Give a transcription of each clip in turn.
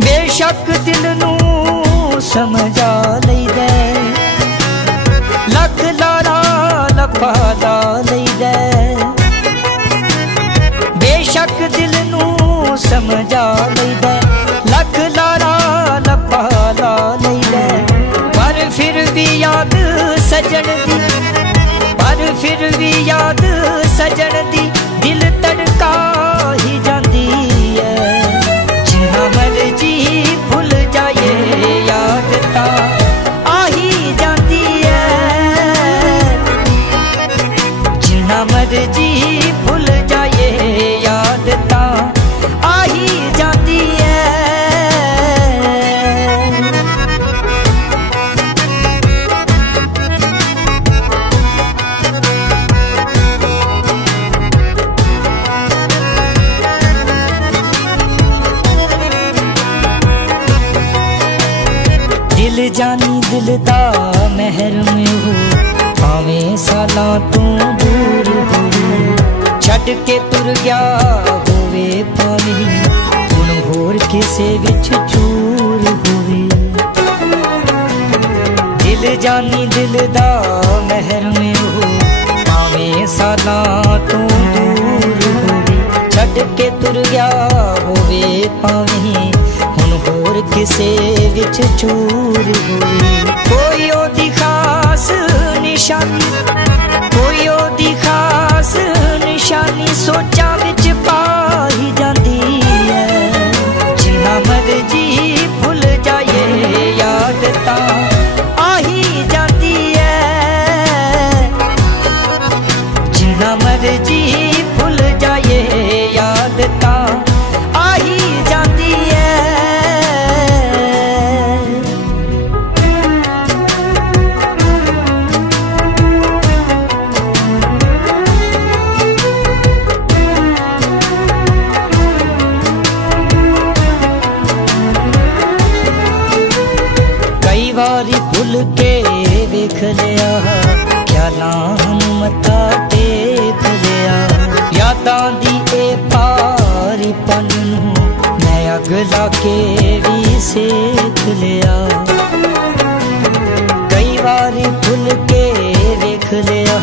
ਬੇਸ਼ੱਕ ਦਿਲ ਨੂੰ ਸਮਝਾ ਲਈਦਾ ਲੱਖ ਲਾਰਾ ਲਫਾ ਲਾ ਲਈਦਾ ਬੇਸ਼ੱਕ ਦਿਲ ਦਿਲ ਜਾਨੀ ਦਿਲ ਦਾ ਮਹਿਰਮ ਹੋ ਭਾਵੇਂ ਸਾਲਾਂ ਤੋਂ ਦੂਰ ਹੋਵੇ, ਛੱਡ ਕੇ ਤੁਰ ਗਿਆ ਹੋਵੇ ਭਾਵੇਂ। ਹੁਣ ਹੋਰ ਕਿਸੇ ਵਿੱਚ ਚੂਰ ਹੋਵੇ। ਦਿਲ ਜਾਨੀ ਦਿਲ ਦਾ ਮਹਿਰਮ ਹੋ ਭਾਵੇਂ ਸਾਲਾਂ ਤੋਂ ਦੂਰ ਹੋਵੇ, ਛੱਡ ਕੇ ਤੁਰ ਗਿਆ ਹੋਵੇ ਭਾਵੇਂ। ਕਿਸੇ ਵਿੱਚ ਚੂਰ ਹੋਵੇ ਕੋਈ ਉਹਦੀ ਖਾਸ ਨਿਸ਼ਾਨੀ, ਕੋਈ ਉਹਦੀ ਖਾਸ ਨਿਸ਼ਾਨੀ ਸੋਚਾਂ ਵਿੱਚ ਪਾਈ ਜਾਂਦੀ ਹੈ ਜਿੰਨਾ ਮਰਜ਼ੀ ਭੁੱਲ ਜਾਏ ਯਾਦ ਤਾਂ ਆਹੀ ਜਾਂਦੀ ਹੈ ਜਿੰਨਾ ਮਰਜ਼ੀ ਵਾਰੀ ਕੇ ਵੇਖ ਲਿਆ। ਖਿਆਲਾਂ ਨੂੰ ਮੱਥਾ ਟੇਕ ਲਿਆ। ਯਾਦਾਂ ਦੀ ਇਹ ਪਾਰੀ ਪਨ ਨੂੰ ਮੈਂ ਅੱਗ ਲਾ ਕੇ ਵੀ ਸੇਕ ਲਿਆ। ਕਈ ਵਾਰੀ ਭੁੱਲ ਕੇ ਵੇਖ ਲਿਆ।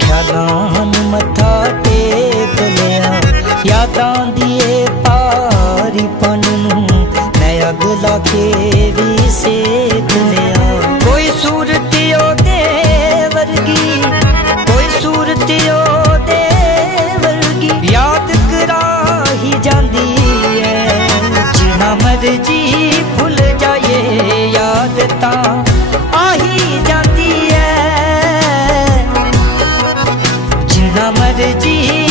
ਖਿਆਲਾਂ ਨੂੰ ਮੱਥਾ ਟੇਕ ਲਿਆ। ਯਾਦਾਂ ਦੀ ਇਹ ਪਾਰੀ ਪਨ ਨੂੰ ਮੈਂ ਅੱਗ ਲਾ ਕੇ ਵੀ ਸੇਕ ਲਿਆ। ਕੋਈ ਸੂਰਤ ਉਹਦੇ ਵਰਗੀ, ਕੋਈ ਸੂਰਤ ਉਹਦੇ ਵਰਗੀ। ਯਾਦ ਕਰਾ ਹੀ ਜਾਂਦੀ ਹੈ ਜਿਨਾ ਮਰਜ਼ੀ ਭੁੱਲ ਜਾਏ ਯਾਦ ਤਾਂ ਆਹੀ ਜਾਂਦੀ ਹੈ ਜਿਨਾ ਮਰਜ਼ੀ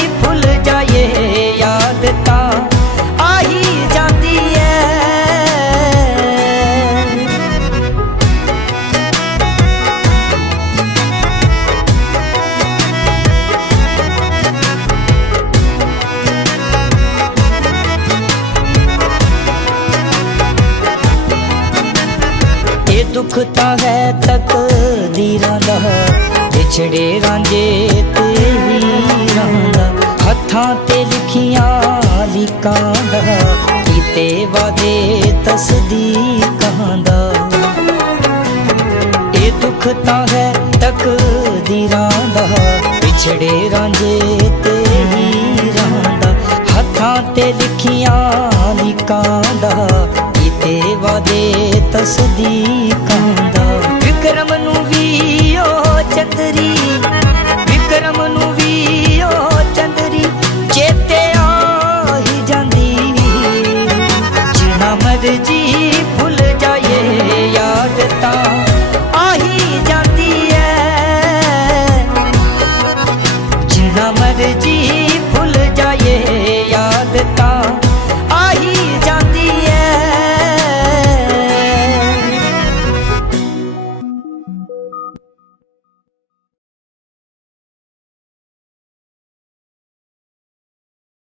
ਇਹ ਤਾਂ ਹੈ ਤਕਦੀਰਾਂ ਦਾ ਵਿਛੜੇ ਰਾਂਝੇ ਤੇ ਹੀਰਾਂ ਦਾ ਹੱਥਾਂ ਤੇ ਲਿਖੀਆਂ ਲਿਕਾਂ ਦਾ। ਕੀਤੇ ਵਾਦੇ ਤਸਦੀਕਾਂ ਦਾ। ਇਹ ਦੁੱਖ ਤਾਂ ਹੈ ਤਕਦੀਰਾਂ ਦਾ ਵਿਛੜੇ ਰਾਂਝੇ ਤੇ ਹੀਰਾਂ ਦਾ ਹੱਥਾਂ ਤੇ ਲਿਖੀਆਂ ਲਿਕਾਂ ਦਾ। ਕੀਤੇ ਵਾਦੇ ਤਸਦੀਕਾਂ ਦਾ ਵਿਕਰਮ ਨੂੰ ਵੀ ਉਹ ਚੰਦਰੀ